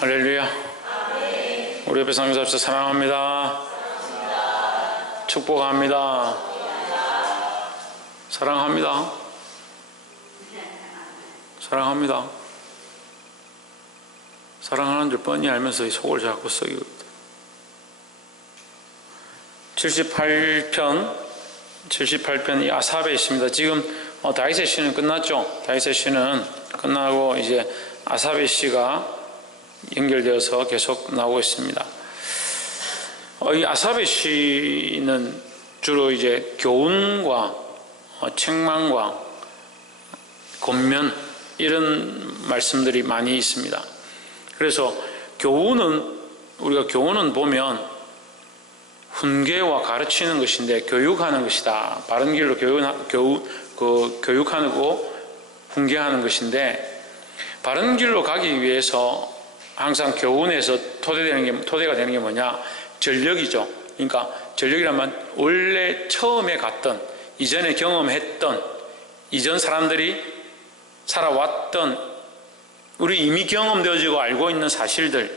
할렐루야. 우리 옆에 상주합시다. 사랑합니다. 축복합니다. 사랑합니다. 사랑합니다. 사랑하는 줄 뻔히 알면서 이 속을 자꾸 썩이고 있다. 78편 이 아삽의 시입니다. 지금 다윗의 시는 끝났죠. 다윗의 시는 끝나고 이제 아삽의 시가 연결되어서 계속 나오고 있습니다. 이 아삽의 시는 주로 이제 교훈과 책망과 권면 이런 말씀들이 많이 있습니다. 그래서 우리가 교훈은 보면 훈계와 가르치는 것인데 교육하는 것이다. 바른 길로 교육하고 훈계하는 것인데, 바른 길로 가기 위해서 항상 교훈에서 토대가 되는 게 뭐냐? 전력이죠. 그러니까 전력이라면 원래 처음에 갔던, 이전에 경험했던, 이전 사람들이 살아왔던, 우리 이미 경험되어지고 알고 있는 사실들,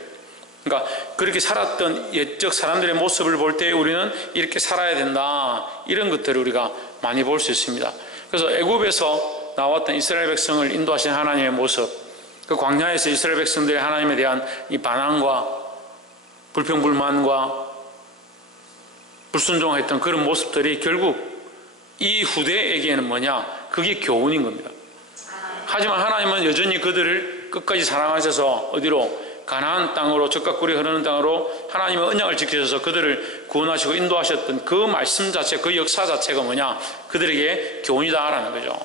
그러니까 그렇게 살았던 옛적 사람들의 모습을 볼 때 우리는 이렇게 살아야 된다, 이런 것들을 우리가 많이 볼 수 있습니다. 그래서 애굽에서 나왔던 이스라엘 백성을 인도하신 하나님의 모습, 그 광야에서 이스라엘 백성들의 하나님에 대한 이 반항과 불평불만과 불순종했던 그런 모습들이 결국 이 후대에게는 뭐냐? 그게 교훈인 겁니다. 하지만 하나님은 여전히 그들을 끝까지 사랑하셔서 어디로? 가나안 땅으로, 젖과 꿀이 흐르는 땅으로 하나님의 언약을 지키셔서 그들을 구원하시고 인도하셨던 그 말씀 자체, 그 역사 자체가 뭐냐? 그들에게 교훈이다라는 거죠.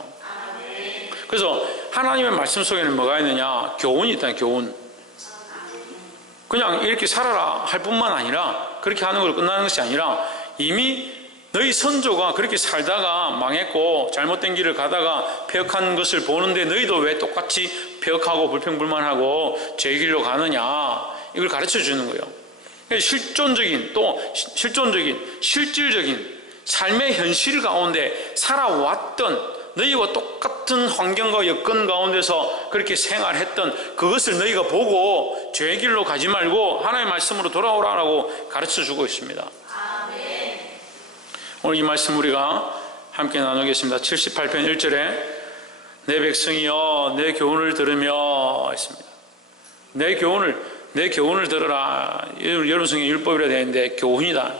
그래서 하나님의 말씀 속에는 뭐가 있느냐? 교훈이 있다. 교훈. 그냥 이렇게 살아라 할 뿐만 아니라, 그렇게 하는 걸로 끝나는 것이 아니라, 이미 너희 선조가 그렇게 살다가 망했고 잘못된 길을 가다가 폐역한 것을 보는데 너희도 왜 똑같이 폐역하고 불평불만하고 죄의 길로 가느냐, 이걸 가르쳐 주는 거예요. 실질적인 삶의 현실 가운데 살아왔던, 너희와 똑같은 환경과 여건 가운데서 그렇게 생활했던 그것을 너희가 보고 죄의 길로 가지 말고 하나님의 말씀으로 돌아오라고 가르쳐 주고 있습니다. 오늘 이 말씀 우리가 함께 나누겠습니다. 78편 1절에 내 백성이여 내 교훈을 들으며 있습니다. 내 교훈을 들으라. 여러분 성경에 율법이라 되어 있는데 교훈이다.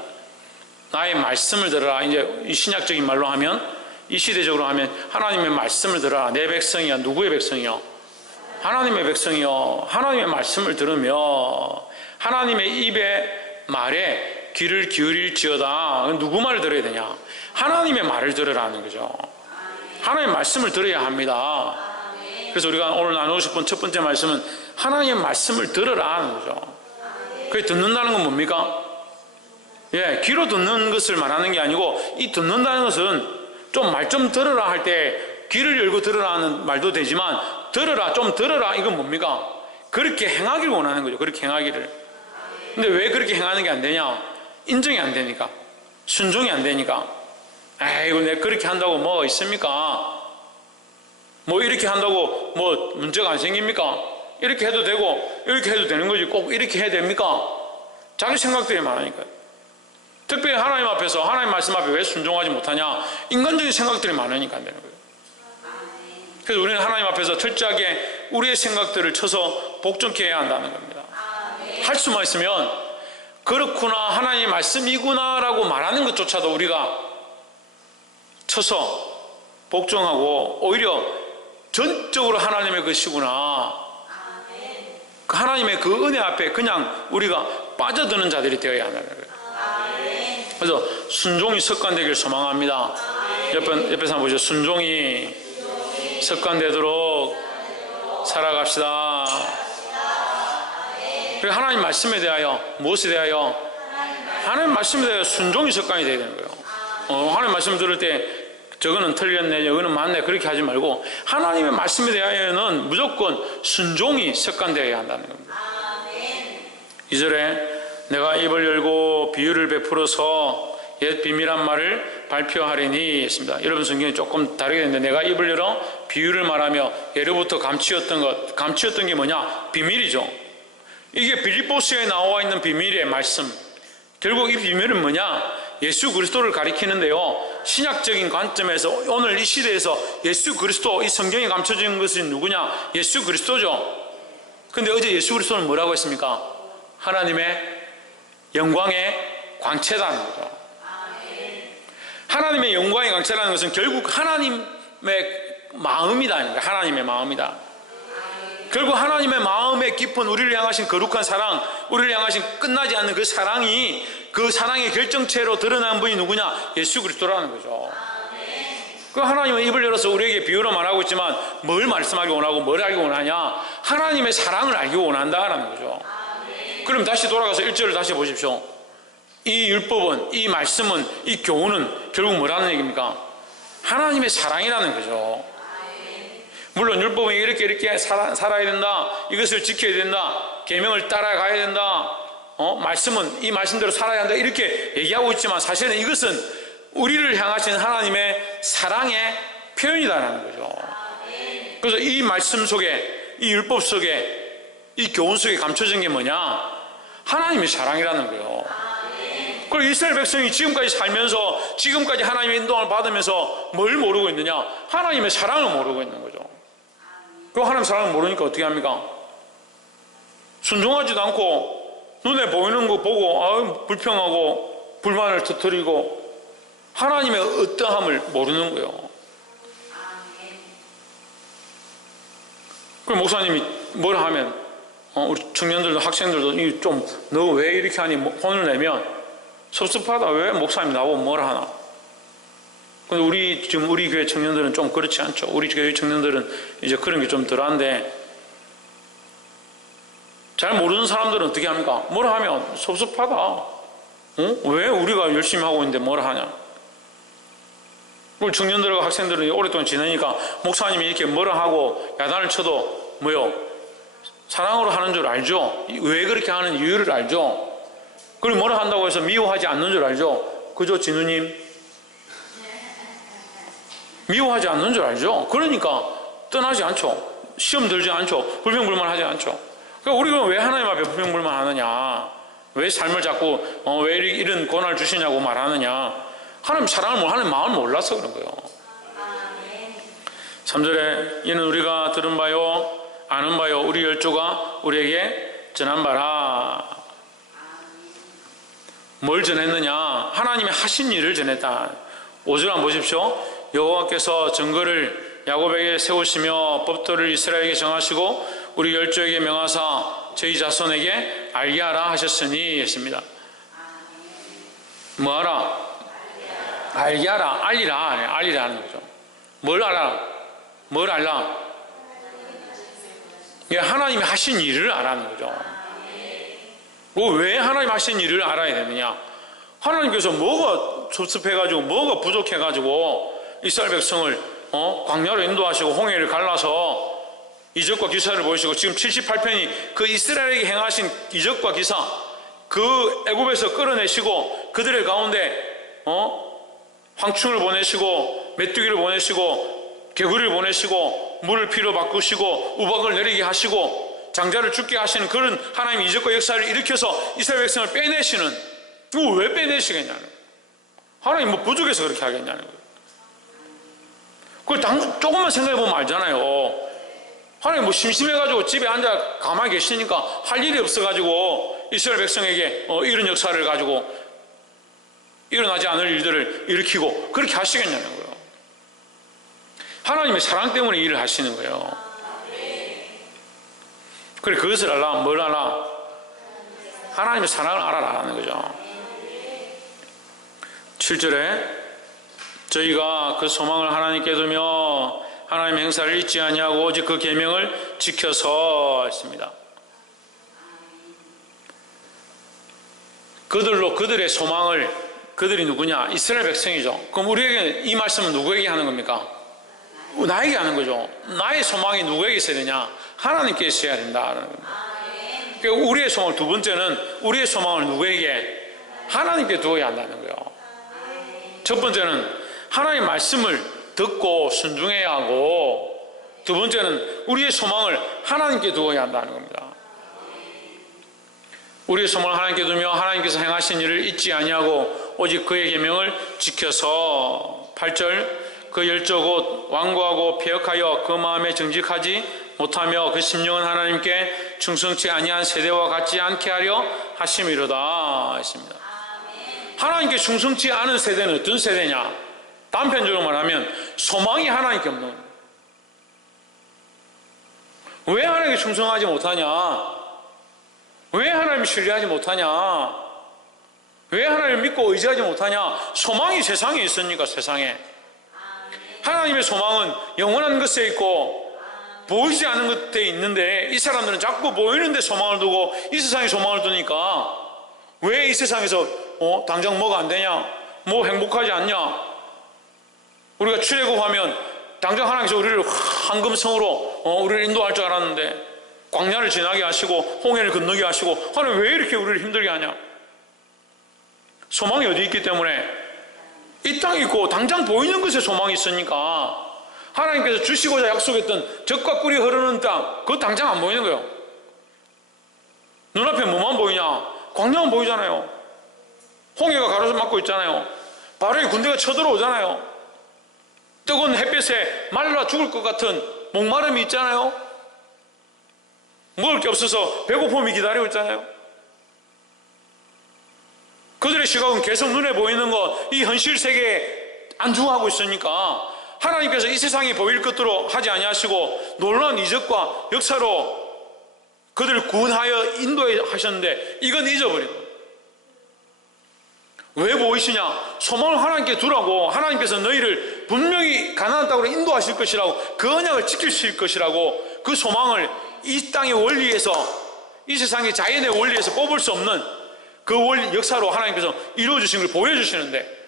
나의 말씀을 들으라. 이제 이 신약적인 말로 하면, 이 시대적으로 하면 하나님의 말씀을 들으라. 내 백성이여. 누구의 백성이요? 하나님의 백성이요. 하나님의 말씀을 들으며 하나님의 입의 말에 귀를 기울일지어다. 누구 말을 들어야 되냐? 하나님의 말을 들으라는 거죠. 하나님의 말씀을 들어야 합니다. 그래서 우리가 오늘 나누고 싶은 첫 번째 말씀은 하나님의 말씀을 들으라는 거죠. 그게 듣는다는 건 뭡니까? 귀로 듣는 것을 말하는 게 아니고, 이 듣는다는 것은 좀 말 좀 들으라 할 때 귀를 열고 들으라는 말도 되지만, 들으라, 좀 들으라, 이건 뭡니까? 그렇게 행하기를 원하는 거죠. 그렇게 행하기를. 근데 왜 그렇게 행하는 게 안 되냐? 인정이 안 되니까, 순종이 안 되니까. 에이고, 내가 그렇게 한다고 뭐 있습니까? 뭐 이렇게 한다고 뭐 문제가 안 생깁니까? 이렇게 해도 되고 이렇게 해도 되는 거지 꼭 이렇게 해야 됩니까? 자기 생각들이 많으니까요. 특별히 하나님 앞에서, 하나님 말씀 앞에 왜 순종하지 못하냐? 인간적인 생각들이 많으니까 안 되는 거예요. 그래서 우리는 하나님 앞에서 철저하게 우리의 생각들을 쳐서 복종케 해야 한다는 겁니다. 할 수만 있으면, 그렇구나, 하나님의 말씀이구나 라고 말하는 것조차도 우리가 쳐서 복종하고, 오히려 전적으로 하나님의 것이구나, 하나님의 그 은혜 앞에 그냥 우리가 빠져드는 자들이 되어야 한다는 거예요. 그래서 순종이 습관되길 소망합니다. 옆에 사람 보시죠. 순종이 습관되도록 살아갑시다. 그리고 하나님 말씀에 대하여, 무엇에 대하여? 하나님 말씀에 대하여 순종이 습관이 되어야 되는 거예요. 하나님 말씀 들을 때 저거는 틀렸네, 여기는 맞네, 그렇게 하지 말고 하나님의 말씀에 대하여는 무조건 순종이 습관되어야 한다는 겁니다. 2절에 내가 입을 열고 비유를 베풀어서 옛 비밀한 말을 발표하리니 했습니다. 여러분 성경이 조금 다르게 되는데, 내가 입을 열어 비유를 말하며 예로부터 감추었던 게 뭐냐? 비밀이죠. 이게 빌립보서에 나와 있는 비밀의 말씀. 결국 이 비밀은 뭐냐? 예수 그리스도를 가리키는데요, 신약적인 관점에서 오늘 이 시대에서 예수 그리스도, 이 성경에 감춰진 것은 누구냐? 예수 그리스도죠. 근데 어제 예수 그리스도는 뭐라고 했습니까? 하나님의 영광의 광채라는 거죠. 하나님의 영광의 광채라는 것은 결국 하나님의 마음이다. 하나님의 마음이다. 결국 하나님의 마음에 깊은 우리를 향하신 거룩한 사랑, 우리를 향하신 끝나지 않는 그 사랑이, 그 사랑의 결정체로 드러난 분이 누구냐? 예수 그리스도라는 거죠. 그 하나님은 입을 열어서 우리에게 비유로 말하고 있지만 뭘 말씀하기 원하고 뭘 알기 원하냐? 하나님의 사랑을 알기 원한다라는 거죠. 그럼 다시 돌아가서 1절을 다시 보십시오. 이 율법은, 이 말씀은, 이 교훈은 결국 뭐라는 얘기입니까? 하나님의 사랑이라는 거죠. 물론 율법은 이렇게 살아야 된다, 이것을 지켜야 된다, 계명을 따라가야 된다, 말씀은 이 말씀대로 살아야 한다, 이렇게 얘기하고 있지만 사실은 이것은 우리를 향하신 하나님의 사랑의 표현이다라는 거죠. 그래서 이 말씀 속에, 이 율법 속에, 이 교훈 속에 감춰진 게 뭐냐? 하나님의 사랑이라는 거예요. 그리고 이스라엘 백성이 지금까지 살면서, 지금까지 하나님의 인도함을 받으면서 뭘 모르고 있느냐? 하나님의 사랑을 모르고 있는 거죠. 그 하나님 사랑을 모르니까 어떻게 합니까? 순종하지도 않고 눈에 보이는 거 보고 불평하고 불만을 터뜨리고 하나님의 어떠함을 모르는 거예요. 그럼 목사님이 뭘 하면 우리 청년들도 학생들도 좀 너 왜 이렇게 하니 혼을 내면 섭섭하다, 왜 목사님 나보고 뭘 하나? 근데 지금 우리 교회 청년들은 좀 그렇지 않죠. 우리 교회 청년들은 이제 그런 게 좀 덜한데, 잘 모르는 사람들은 어떻게 합니까? 뭐라 하면 섭섭하다. 왜 우리가 열심히 하고 있는데 뭐라 하냐? 우리 청년들과 학생들은 오랫동안 지내니까 목사님이 이렇게 뭐라 하고 야단을 쳐도 뭐요? 사랑으로 하는 줄 알죠? 왜 그렇게 하는 이유를 알죠? 그리고 뭐라 한다고 해서 미워하지 않는 줄 알죠? 그죠, 진우님? 미워하지 않는 줄 알죠? 그러니까 떠나지 않죠. 시험 들지 않죠. 불평불만하지 않죠. 그러니까 우리가 왜 하나님 앞에 불평불만 하느냐? 왜 삶을 자꾸 왜 이런 고난을 주시냐고 말하느냐? 하나님 사랑을 하나님 마음을 몰라서 그런 거예요. 3절에 이는 우리가 들은 바요 아는 바요 우리 열조가 우리에게 전한 바라. 뭘 전했느냐? 하나님의 하신 일을 전했다. 5절 한번 보십시오. 여호와께서 증거를 야곱에게 세우시며 법도를 이스라엘에게 정하시고 우리 열조에게 명하사 저희 자손에게 알게 하라 하셨으니 했습니다. 뭐 하라? 알게 하라, 알리라, 알리라 하는 거죠. 뭘 알아? 뭘 알라? 하나님이 하신 일을 알아는 거죠. 왜 하나님 하신 일을 알아야 되느냐? 하나님께서 뭐가 섭섭해가지고 뭐가 부족해가지고 이스라엘 백성을 광야로 인도하시고 홍해를 갈라서 이적과 기사를 보이시고 지금 78편이 그 이스라엘에게 행하신 이적과 기사, 그 애굽에서 끌어내시고 그들의 가운데 황충을 보내시고 메뚜기를 보내시고 개구리를 보내시고 물을 피로 바꾸시고 우박을 내리게 하시고 장자를 죽게 하시는 그런 하나님의 이적과 역사를 일으켜서 이스라엘 백성을 빼내시는, 이거 왜 빼내시겠냐는 거예요. 하나님 뭐 부족해서 그렇게 하겠냐는 거예요. 그걸 조금만 생각해보면 알잖아요. 하나님 뭐 심심해가지고 집에 앉아 가만히 계시니까 할 일이 없어가지고 이스라엘 백성에게 이런 역사를 가지고 일어나지 않을 일들을 일으키고 그렇게 하시겠냐는 거예요. 하나님의 사랑 때문에 일을 하시는 거예요. 그래, 그것을 알라. 뭘 알아? 하나님의 사랑을 알아라는 거죠. 7절에 저희가 그 소망을 하나님께 두며 하나님의 행사를 잊지 아니하고 오직 그 계명을 지켜서 했습니다. 그들로 그들의 소망을, 그들이 누구냐? 이스라엘 백성이죠. 그럼 우리에게 이 말씀은 누구에게 하는 겁니까? 나에게 하는 거죠. 나의 소망이 누구에게 있어야 되냐? 하나님께 있어야 된다는 겁니다. 그러니까 우리의 소망, 두 번째는 우리의 소망을 누구에게? 하나님께 두어야 한다는 거예요. 첫 번째는 하나님의 말씀을 듣고 순종해야 하고, 두 번째는 우리의 소망을 하나님께 두어야 한다는 겁니다. 우리의 소망을 하나님께 두며 하나님께서 행하신 일을 잊지 아니하고 오직 그의 계명을 지켜서 8절 그 열조 곧 완고하고 패역하여 그 마음에 정직하지 못하며 그 심령은 하나님께 충성치 아니한 세대와 같지 않게 하려 하심이로다 했습니다. 하나님께 충성치 않은 세대는 어떤 세대냐? 단편적으로 말하면 소망이 하나님께 없는 거예요. 왜 하나님께 충성하지 못하냐? 왜 하나님을 신뢰하지 못하냐? 왜 하나님을 믿고 의지하지 못하냐? 소망이 세상에 있으니까. 세상에 하나님의 소망은 영원한 것에 있고 보이지 않는 것에 있는데, 이 사람들은 자꾸 보이는 데 소망을 두고 이 세상에 소망을 두니까 왜 이 세상에서 당장 뭐가 안 되냐? 뭐 행복하지 않냐? 우리가 출애굽하면 당장 하나님께서 우리를 황금성으로 우리를 인도할 줄 알았는데 광야를 지나게 하시고 홍해를 건너게 하시고, 하나님 왜 이렇게 우리를 힘들게 하냐? 소망이 어디 있기 때문에? 이 땅에 있고 당장 보이는 것에 소망이 있으니까. 하나님께서 주시고자 약속했던 젖과 꿀이 흐르는 땅, 그거 당장 안 보이는 거예요. 눈앞에 뭐만 보이냐? 광야만 보이잖아요. 홍해가 가로막고 있잖아요. 바로의 군대가 쳐들어오잖아요. 뜨거운 햇볕에 말라 죽을 것 같은 목마름이 있잖아요. 먹을 게 없어서 배고픔이 기다리고 있잖아요. 그들의 시각은 계속 눈에 보이는 것, 이 현실 세계에 안중하고 있으니까 하나님께서 이 세상이 보일 것으로 하지 아니하시고 놀라운 이적과 역사로 그들을 구원하여 인도하셨는데 이건 잊어버린 거예요. 왜 보이시냐? 소망을 하나님께 두라고. 하나님께서 너희를 분명히 가나안 땅으로 인도하실 것이라고, 그 언약을 지키실 것이라고, 그 소망을 이 땅의 원리에서, 이 세상의 자연의 원리에서 뽑을 수 없는 그 원리 역사로 하나님께서 이루어주신 걸 보여주시는데,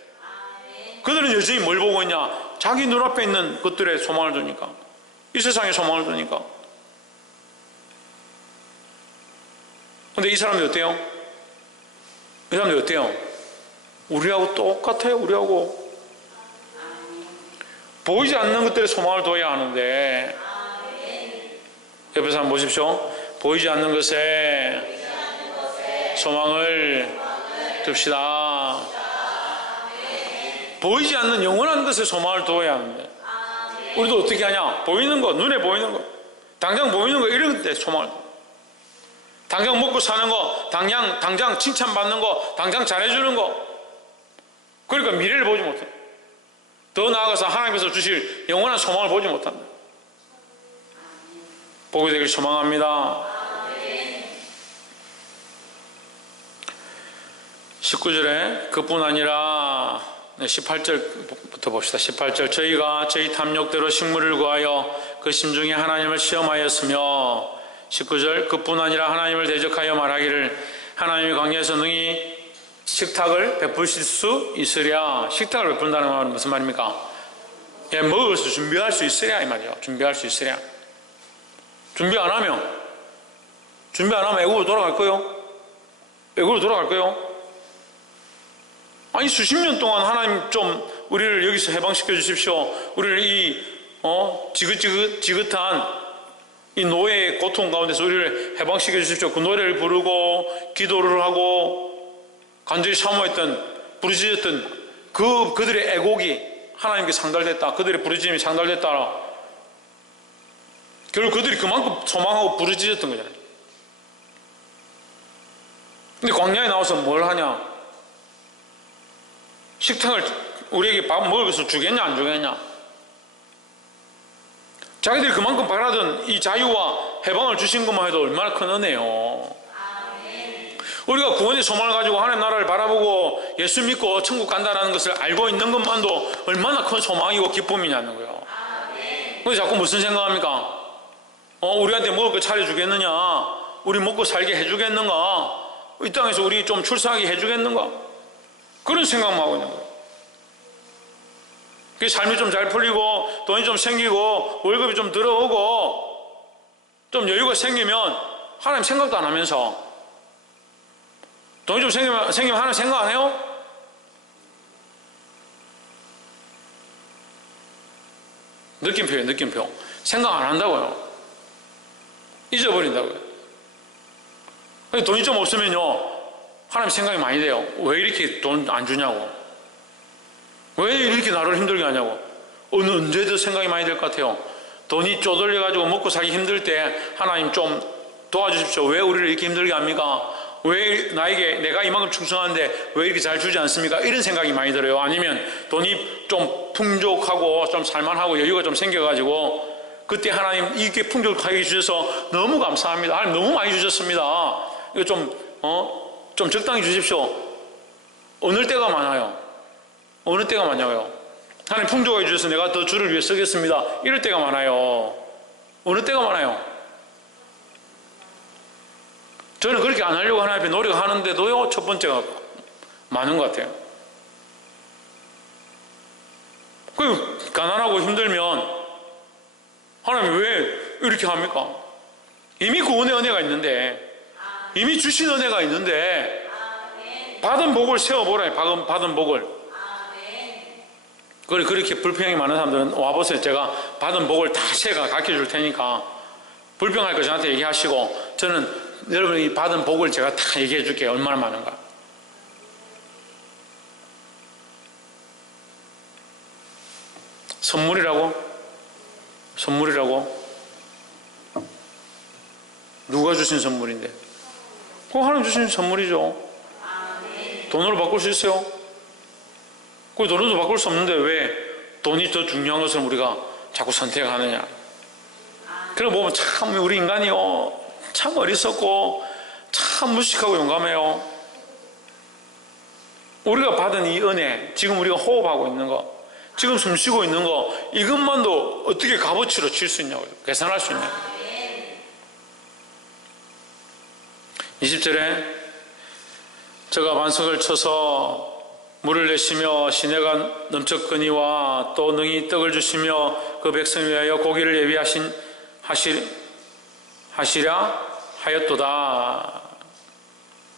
그들은 여전히 뭘 보고 있냐? 자기 눈앞에 있는 것들에 소망을 두니까, 이 세상에 소망을 두니까. 근데 이 사람들이 어때요? 이 사람들이 어때요? 우리하고 똑같아요. 우리하고 보이지 않는 것들에 소망을 둬야 하는데, 옆에서 한번 보십시오. 보이지 않는 것에 소망을 둡시다. 보이지 않는 영원한 것에 소망을 둬야 하는데, 우리도 어떻게 하냐? 보이는 거, 눈에 보이는 거, 당장 보이는 거, 이런 데 소망을 둬. 당장 먹고 사는 거, 당장 칭찬받는 거, 당장 잘해주는 거. 그러니까 미래를 보지 못해. 더 나아가서 하나님께서 주실 영원한 소망을 보지 못한다. 보게 되길 소망합니다. 19절에 그뿐 아니라 18절부터 봅시다. 18절 저희가 저희 탐욕대로 식물을 구하여 그 심중에 하나님을 시험하였으며, 19절 그뿐 아니라 하나님을 대적하여 말하기를 하나님이 광야에서 능히 식탁을 베푸실 수 있으랴. 식탁을 베푼다는 말은 무슨 말입니까? 예, 먹을 수 준비할 수 있으랴 이 말이죠. 준비할 수 있으랴. 준비 안 하면 애굽으로 돌아갈 거요? 애굽으로 돌아갈 거요? 아니 수십 년 동안 하나님 좀 우리를 여기서 해방시켜 주십시오. 우리를 이 지긋지긋한 이 노예의 고통 가운데서 우리를 해방시켜 주십시오. 그 노래를 부르고 기도를 하고 간절히 사모했던, 부르짖었던 그들의 애곡이 하나님께 상달됐다. 그들의 부르짖음이 상달됐다. 결국 그들이 그만큼 소망하고 부르짖었던 거잖아요. 근데 광야에 나와서 뭘 하냐? 식탁을, 우리에게 밥 먹을 것을 주겠냐 안 주겠냐? 자기들이 그만큼 바라던 이 자유와 해방을 주신 것만 해도 얼마나 큰 은혜요. 우리가 구원의 소망을 가지고 하나님 나라를 바라보고 예수 믿고 천국 간다는 것을 알고 있는 것만도 얼마나 큰 소망이고 기쁨이냐는 거예요. 그래서 자꾸 무슨 생각합니까? 우리한테 먹을 거 차려주겠느냐? 우리 먹고 살게 해주겠는가? 이 땅에서 우리 좀 출세하게 해주겠는가? 그런 생각만 하고 있는 거예요. 삶이 좀 잘 풀리고 돈이 좀 생기고 월급이 좀 들어오고 좀 여유가 생기면 하나님 생각도 안 하면서, 돈이 좀 생기면 하나님 생각 안 해요? 느낌표예요. 느낌표. 생각 안 한다고요. 잊어버린다고요. 돈이 좀 없으면요, 하나님 생각이 많이 돼요. 왜 이렇게 돈 안 주냐고. 왜 이렇게 나를 힘들게 하냐고. 언제도 생각이 많이 될 것 같아요. 돈이 쪼들려가지고 먹고 살기 힘들 때 하나님 좀 도와주십시오. 왜 우리를 이렇게 힘들게 합니까? 왜 나에게 내가 이만큼 충성하는데 왜 이렇게 잘 주지 않습니까? 이런 생각이 많이 들어요. 아니면 돈이 좀 풍족하고 좀 살만하고 여유가 좀 생겨가지고 그때 하나님 이렇게 풍족하게 주셔서 너무 감사합니다. 하나님 너무 많이 주셨습니다. 이거 좀 적당히 주십시오. 어느 때가 많아요? 어느 때가 많냐고요? 하나님 풍족하게 주셔서 내가 더 주를 위해 쓰겠습니다. 이럴 때가 많아요. 어느 때가 많아요? 저는 그렇게 안 하려고 하나님 앞에 노력하는데도요, 첫 번째가 많은 것 같아요. 그 가난하고 힘들면 하나님 왜 이렇게 합니까? 이미 구원의 은혜가 있는데, 이미 주신 은혜가 있는데, 받은 복을 세워보라. 받은 복을. 그렇게 불평이 많은 사람들은 와보세요. 제가 받은 복을 다 제가 가르쳐줄 테니까 불평할 거 저한테 얘기하시고, 저는 여러분이 받은 복을 제가 다 얘기해 줄게요. 얼마나 많은가. 선물이라고? 누가 주신 선물인데? 그거 하나님 주신 선물이죠. 돈으로 바꿀 수 있어요? 그 돈으로 바꿀 수 없는데 왜 돈이 더 중요한 것을 우리가 자꾸 선택하느냐? 그러고 보면 참 우리 인간이요, 참 어리석고 참 무식하고 용감해요. 우리가 받은 이 은혜, 지금 우리가 호흡하고 있는 거, 지금 숨 쉬고 있는 거, 이것만도 어떻게 값어치로 칠 수 있냐고요. 계산할 수 있냐고요. 20절에 저가 반석을 쳐서 물을 내시며 시내가 넘쳤거니와 또 능히 떡을 주시며 그 백성을 위하여 고기를 하시랴 하였도다.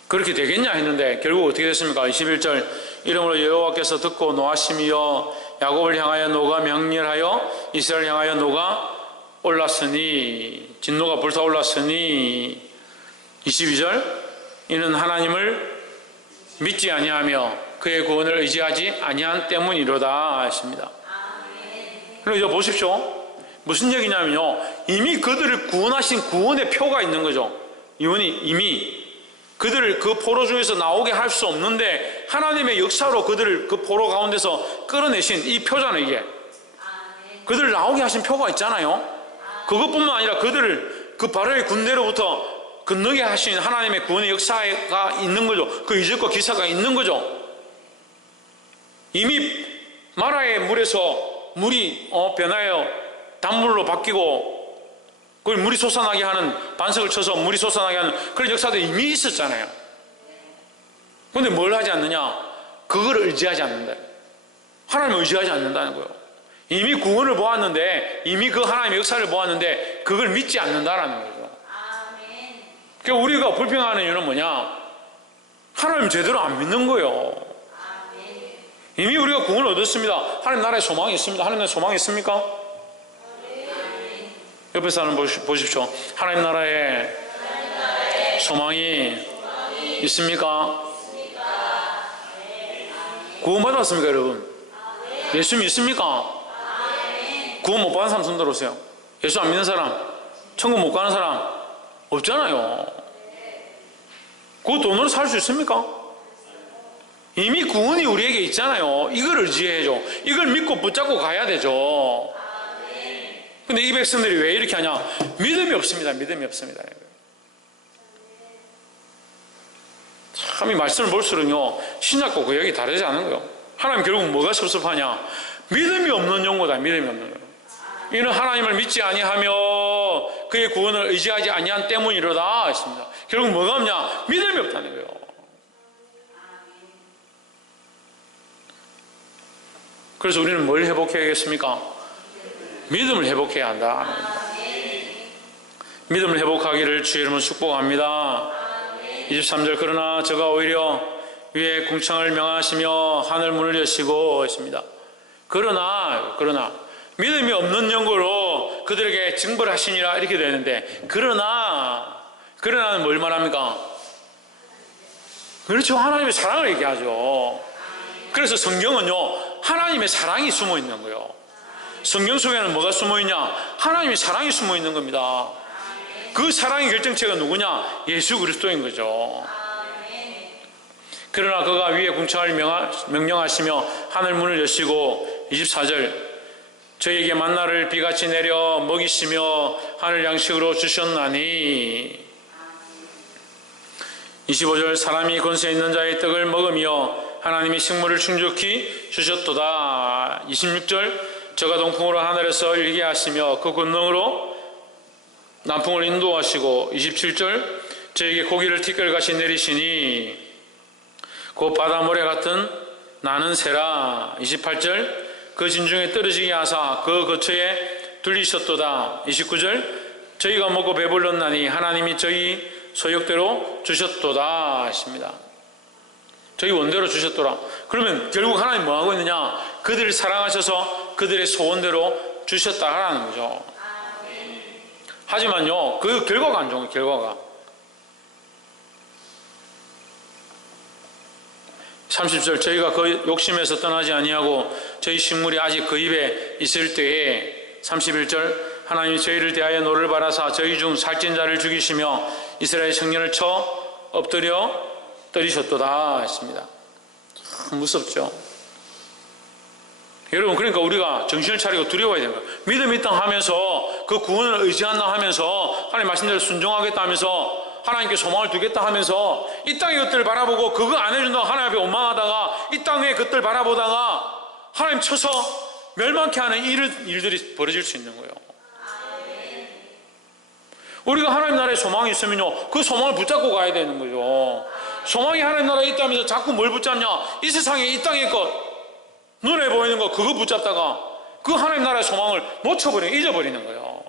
그렇게 되겠냐 했는데 결국 어떻게 됐습니까? 21절 이러므로 여호와께서 듣고 노하심이여 야곱을 향하여 노가 명렬하여 이스라엘을 향하여 노가 올랐으니 진노가 불타올랐으니 22절 이는 하나님을 믿지 아니하며 그의 구원을 의지하지 아니한 때문이로다 했습니다. 그리고 이제 보십시오. 무슨 얘기냐면요, 이미 그들을 구원하신 구원의 표가 있는 거죠. 이미 그들을 그 포로 중에서 나오게 할 수 없는데 하나님의 역사로 그들을 그 포로 가운데서 끌어내신 이 표잖아요. 이게 그들을 나오게 하신 표가 있잖아요. 그것뿐만 아니라 그들을 그 바로의 군대로부터 건너게 하신 하나님의 구원의 역사가 있는 거죠. 그 이적과 기사가 있는 거죠. 이미 마라의 물에서 물이 변하여 단물로 바뀌고 그걸 물이 솟아나게 하는, 반석을 쳐서 물이 솟아나게 하는 그런 역사도 이미 있었잖아요. 그런데 뭘 하지 않느냐? 그걸 의지하지 않는다. 하나님을 의지하지 않는다는 거예요. 이미 구원을 보았는데, 이미 그 하나님의 역사를 보았는데 그걸 믿지 않는다라는 거죠. 그러니까 우리가 불평하는 이유는 뭐냐? 하나님 제대로 안 믿는 거예요. 이미 우리가 구원을 얻었습니다. 하나님 나라에 소망이 있습니다. 하나님 나라에 소망이 있습니까? 옆에 사람 보십시오. 하나님 나라에 소망이 있습니까? 구원 받았습니까, 여러분? 예수 믿습니까? 구원 못 받은 사람 손 들어오세요. 예수 안 믿는 사람, 천국 못 가는 사람 없잖아요. 그 돈으로 살 수 있습니까? 이미 구원이 우리에게 있잖아요. 이걸 의지해야죠. 이걸 믿고 붙잡고 가야 되죠. 근데 이 백성들이 왜 이렇게 하냐? 믿음이 없습니다. 믿음이 없습니다. 참 이 말씀을 볼수록요, 신약과 구약이 다르지 않은 거예요. 하나님 결국 뭐가 섭섭하냐? 믿음이 없는 용어다. 믿음이 없는 용어. 이는 하나님을 믿지 아니하며 그의 구원을 의지하지 아니한 때문이로다 했습니다. 결국 뭐가 없냐? 믿음이 없다는 거예요. 그래서 우리는 뭘 회복해야겠습니까? 믿음을 회복해야 한다. 믿음을 회복하기를 주의 이름으로 축복합니다. 23절 그러나 저가 오히려 위에 궁창을 명하시며 하늘 문을 여시고 했습니다. 그러나 믿음이 없는 영으로 그들에게 징벌하시니라 이렇게 되는데 그러나는 뭘 말합니까? 그렇죠. 하나님의 사랑을 얘기하죠. 그래서 성경은요, 하나님의 사랑이 숨어 있는 거예요. 성경 속에는 뭐가 숨어 있냐? 하나님의 사랑이 숨어 있는 겁니다. 그 사랑의 결정체가 누구냐? 예수 그리스도인 거죠. 그러나 그가 위에 궁창을 명령하시며 하늘 문을 여시고 24절 저에게 만나를 비같이 내려 먹이시며 하늘 양식으로 주셨나니 25절 사람이 권세 있는 자의 떡을 먹으며 하나님이 식물을 충족히 주셨도다. 26절 저가 동풍으로 하늘에서 일게 하시며 그 권능으로 남풍을 인도하시고 27절 저에게 고기를 티끌같이 내리시니 곧 바다 모래 같은 나는 새라. 28절 그 진중에 떨어지게 하사 그 거처에 둘리셨도다. 29절 저희가 먹고 배불렀나니 하나님이 저희 소욕대로 주셨도다 하십니다. 저희 원대로 주셨더라. 그러면 결국 하나님 뭐 하고 있느냐? 그들을 사랑하셔서 그들의 소원대로 주셨다라는 거죠. 하지만요, 그 결과가 안 좋은 거예요. 결과가 30절 저희가 그 욕심에서 떠나지 아니하고 저희 식물이 아직 그 입에 있을 때에 31절 하나님이 저희를 대하여 노를 바라사 저희 중 살찐 자를 죽이시며 이스라엘 청년을 쳐 엎드려 때리셨도다 했습니다. 참 무섭죠. 여러분, 그러니까 우리가 정신을 차리고 두려워야 되는 거예요. 믿음 있다 하면서 그 구원을 의지한다 하면서 하나님 말씀대로 순종하겠다 하면서 하나님께 소망을 두겠다 하면서 이 땅의 것들을 바라보고 그거 안 해준다고 하나님 앞에 원망하다가 이 땅의 것들 바라보다가 하나님 쳐서 멸망케 하는 일들이 벌어질 수 있는 거예요. 우리가 하나님 나라에 소망이 있으면요, 그 소망을 붙잡고 가야 되는 거죠. 소망이 하나님 나라에 있다면서 자꾸 뭘 붙잡냐? 이 세상에 이 땅의 것, 눈에 보이는 것, 그거 붙잡다가 그 하나님 나라의 소망을 놓쳐버리고 잊어버리는 거예요.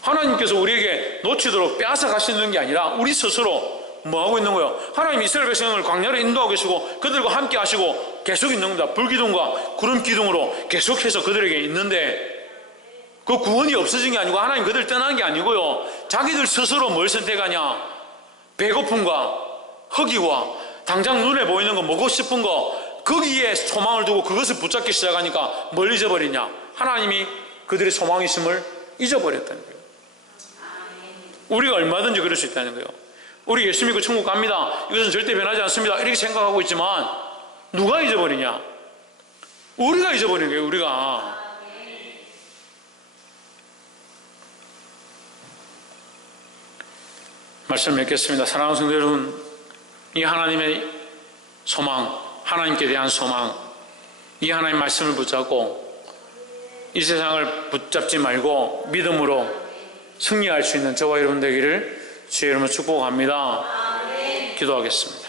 하나님께서 우리에게 놓치도록 빼앗아 가시는 게 아니라 우리 스스로 뭐 하고 있는 거예요? 하나님 이스라엘 백성을 광야로 인도하고 계시고 그들과 함께 하시고 계속 있는 겁니다. 불기둥과 구름 기둥으로 계속해서 그들에게 있는데 그 구원이 없어진 게 아니고 하나님 그들을 떠나는 게 아니고요, 자기들 스스로 뭘 선택하냐? 배고픔과 허기와 당장 눈에 보이는 거, 먹고 싶은 거, 거기에 소망을 두고 그것을 붙잡기 시작하니까 뭘 잊어버리냐? 하나님이 그들의 소망이심을 잊어버렸다는 거예요. 우리가 얼마든지 그럴 수 있다는 거예요. 우리 예수 믿고 천국 갑니다, 이것은 절대 변하지 않습니다, 이렇게 생각하고 있지만 누가 잊어버리냐? 우리가 잊어버리는 거예요. 우리가. 말씀 맺겠습니다. 사랑하는 성도 여러분, 이 하나님의 소망, 하나님께 대한 소망, 이 하나님 말씀을 붙잡고 이 세상을 붙잡지 말고 믿음으로 승리할 수 있는 저와 여러분 되기를 주의 이름으로 축복합니다. 기도하겠습니다.